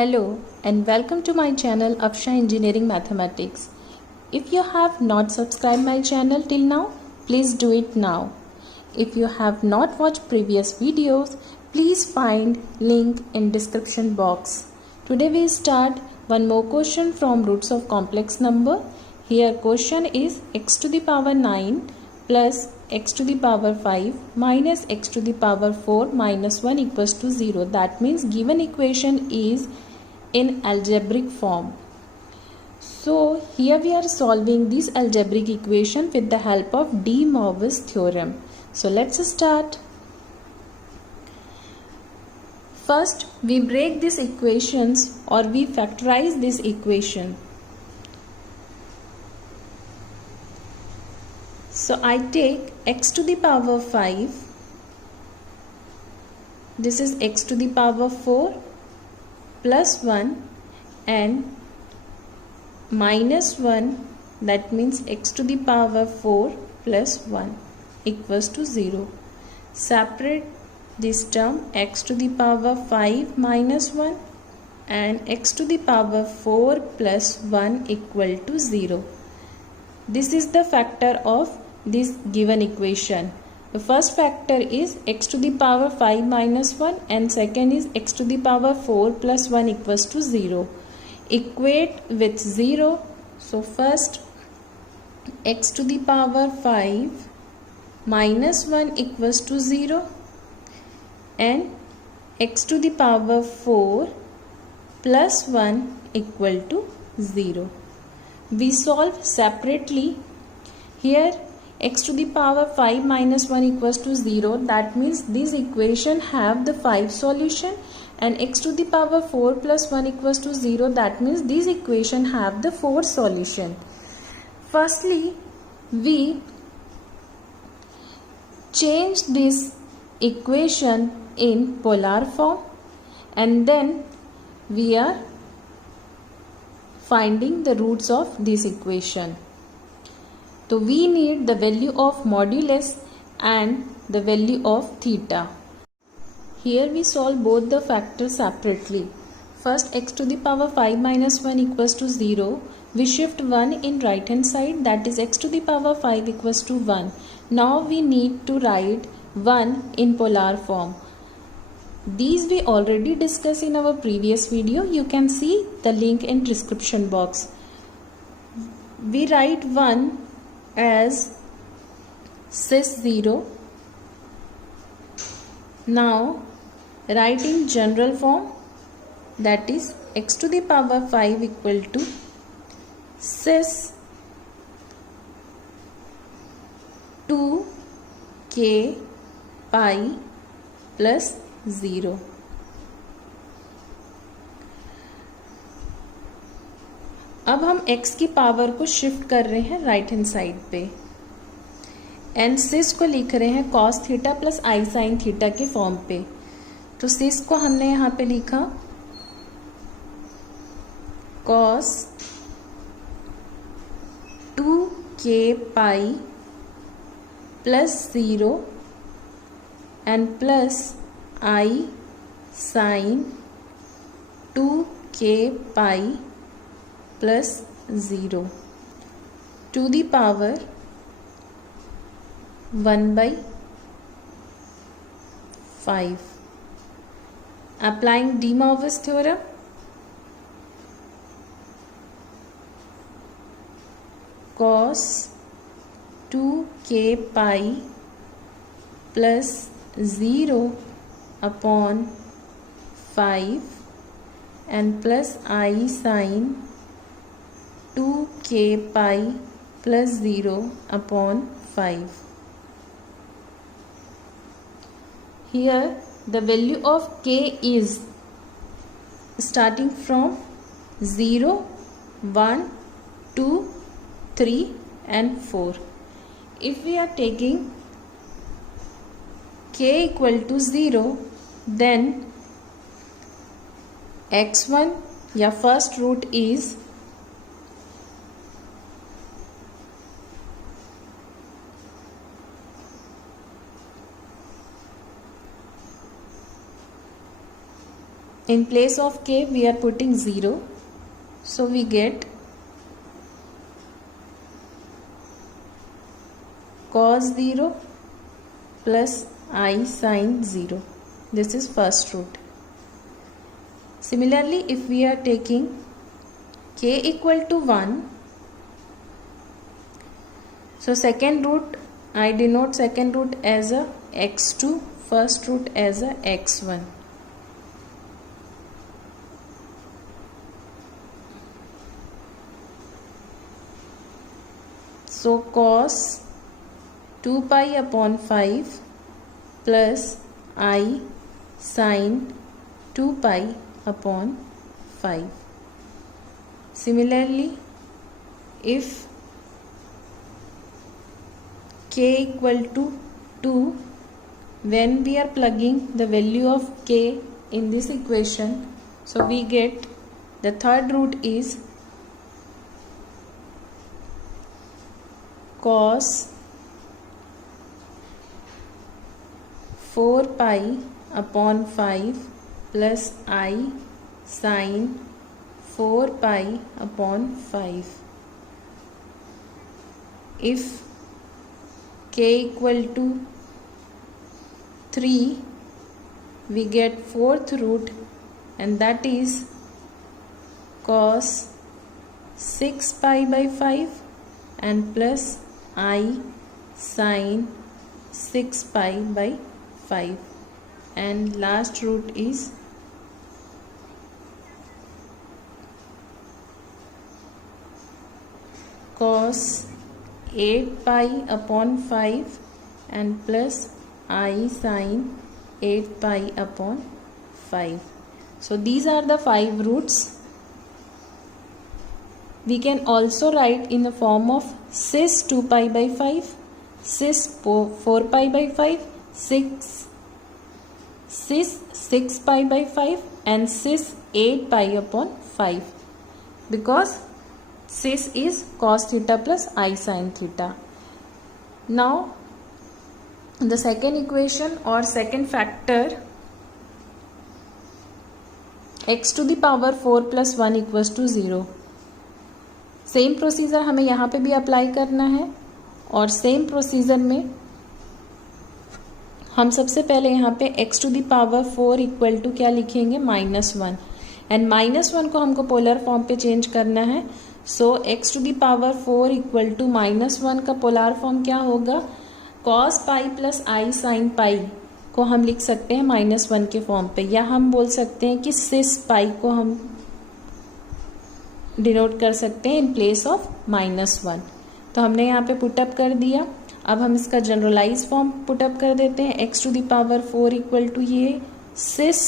Hello and welcome to my channel Afsha Engineering Mathematics. If you have not subscribed my channel till now, please do it now. If you have not watched previous videos, please find link in description box. Today we start one more question from roots of complex number. Here question is x to the power 9 plus x to the power 5 minus x to the power 4 minus 1 equals to 0. That means given equation is in algebraic form. So here we are solving this algebraic equation with the help of De Moivre's theorem. So let's start. First we break these equations or we factorize this equation. So I take x to the power 5, this is x to the power 4 plus 1 and minus 1, that means x to the power 4 plus 1 equals to 0. Separate this term x to the power 5 minus 1 and x to the power 4 plus 1 equal to 0. This is the factor of this given equation. The first factor is x to the power 5 minus 1 and second is x to the power 4 plus 1 equals to 0. Equate with 0. So first x to the power 5 minus 1 equals to 0 and x to the power 4 plus 1 equal to 0. We solve separately. Here x to the power 5 minus 1 equals to 0. That means this equation have the 5 solution, and x to the power 4 plus 1 equals to 0. That means this equation have the 4 solution. Firstly, we change this equation in polar form and then we are finding the roots of this equation. So we need the value of modulus and the value of theta. Here we solve both the factors separately. First x to the power 5 minus 1 equals to 0. We shift 1 in right hand side, that is x to the power 5 equals to 1. Now we need to write 1 in polar form. These we already discussed in our previous video. You can see the link in description box. We write 1 as cis 0. Now write in general form, that is x to the power 5 equal to cis 2k pi plus 0. अब हम x की power को shift कर रहे हैं right hand side पे and सिस को लिख रहे हैं cos थीटा प्लस आई साइन थीटा के फॉर्म पे. तो सिस को हमने यहाँ पे लिखा cos 2k pi plus 0 and plus I sine 2k pi plus 0 to the power 1 by 5. Applying De Moivre's theorem, cos 2k pi plus 0 upon 5 and plus I sin 2k pi plus 0 upon 5. Here the value of k is starting from 0, 1, 2, 3 and 4. If we are taking k equal to 0, then x1 या first root is In place of k we are putting 0, so we get cos 0 plus I sin 0. This is first root. Similarly, if we are taking k equal to 1, so second root, I denote second root as a x2, first root as a x1. So cos 2 pi upon 5 plus I sin 2 pi upon 5. Similarly, if k equal to 2, when we are plugging the value of k in this equation, so we get the third root is cos 4 pi upon 5 plus I sin 4 pi upon 5. If k equal to 3, we get fourth root, and that is cos 6 pi by 5 and plus I sin 6 pi by 5, and last root is cos 8 pi upon 5 and plus I sin 8 pi upon 5. So these are the 5 roots. We can also write in the form of cis 2 pi by 5, cis 4 pi by 5, cis 6 pi by 5 and cis 8 pi upon 5, because cis is cos theta plus I sin theta. Now the second equation or second factor, x to the power 4 plus 1 equals to 0. Same procedure हमें यहाँ पे भी apply करना है, और same procedure में हम सबसे पहले यहाँ पे x to the power 4 equal to क्या लिखेंगे, -1, एंड -1 को हमको पोलर फॉर्म पे चेंज करना है. So x to the power 4 equal to -1 का पोलर फॉर्म क्या होगा, cos पाई प्लस आई साइन पाई को हम लिख सकते हैं -1 के फॉर्म पे, या हम बोल सकते हैं कि सिस पाई को हम डिनोट कर सकते हैं इन प्लेस ऑफ -1. तो हमने यहाँ पे पुटअप कर दिया. अब हम इसका जनरलाइज फॉर्म पुटअप कर देते हैं. x to the power 4 equal to ये cis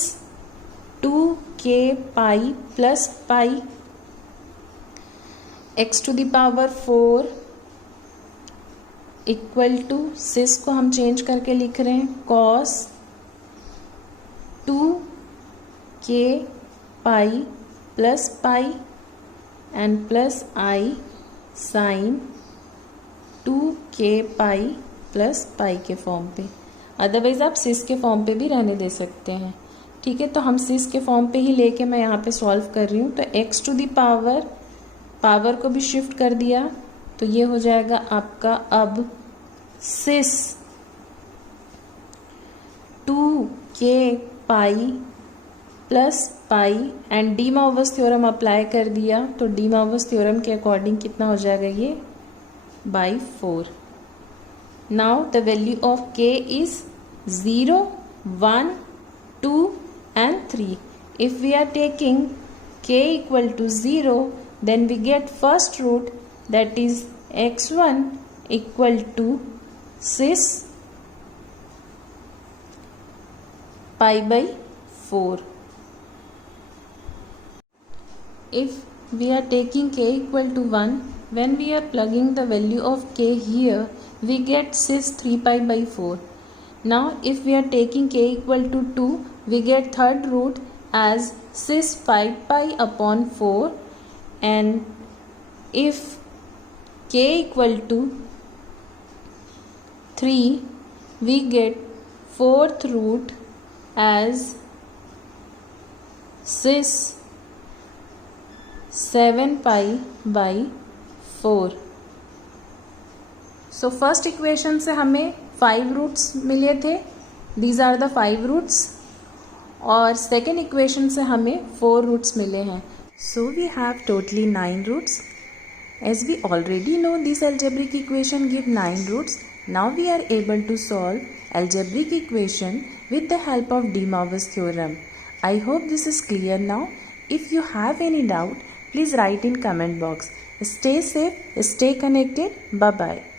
2k pi plus pi, x to the power 4 equal to cis को हम चेंज करके लिख रहे हैं cos 2k pi plus pi and plus I sine 2k pi plus pi के form पे. Otherwise आप सिस के फॉर्म पे भी रहने दे सकते हैं. ठीक है, तो हम सिस के फॉर्म पे ही लेके मैं यहाँ पे सॉल्व कर रही हूँ. तो x टू दी पावर को भी शिफ्ट कर दिया, तो ये हो जाएगा आपका अब सिस 2k pi plus pi and D Morgan's theorem apply कर दिया. तो डी मॉर्गन्स थ्योरम के अकॉर्डिंग कितना हो जाएगा, ये by 4. Now the value of k is 0, 1, 2 and 3. If we are taking k equal to 0, then we get first root, that is x1 equal to cis pi by 4. If we are taking k equal to 1, when we are plugging the value of k here, we get cis 3 pi by 4. Now if we are taking k equal to 2, we get third root as cis 5 pi upon 4, and if k equal to 3, we get fourth root as cis 7 pi by 4. So first equation से हमें 5 roots मिले थे, these are the 5 roots, और second equation से हमें 4 roots मिले हैं. So we have totally 9 roots. As we already know this algebraic equation give 9 roots, now we are able to solve algebraic equation with the help of De Moivre's theorem. I hope this is clear now. If you have any doubt, please write in comment box. Stay safe, stay connected. Bye bye.